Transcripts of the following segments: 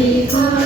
You.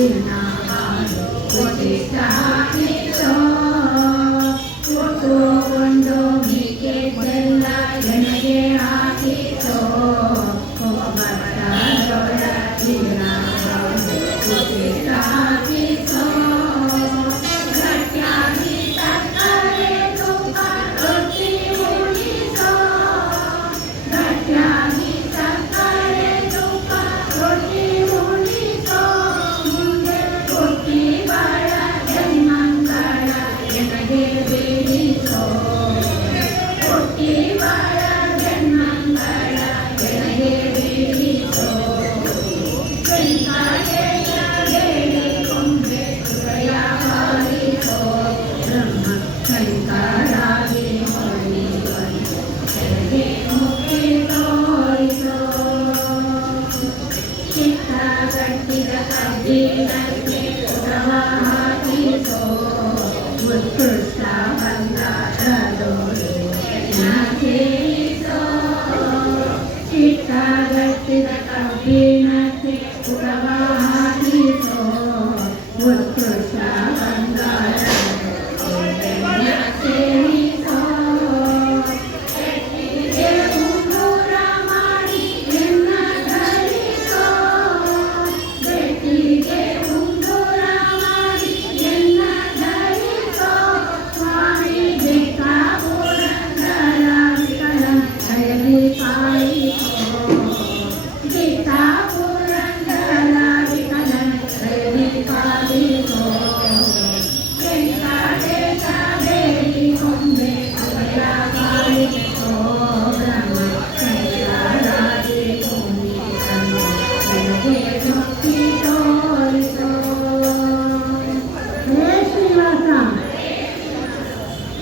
you and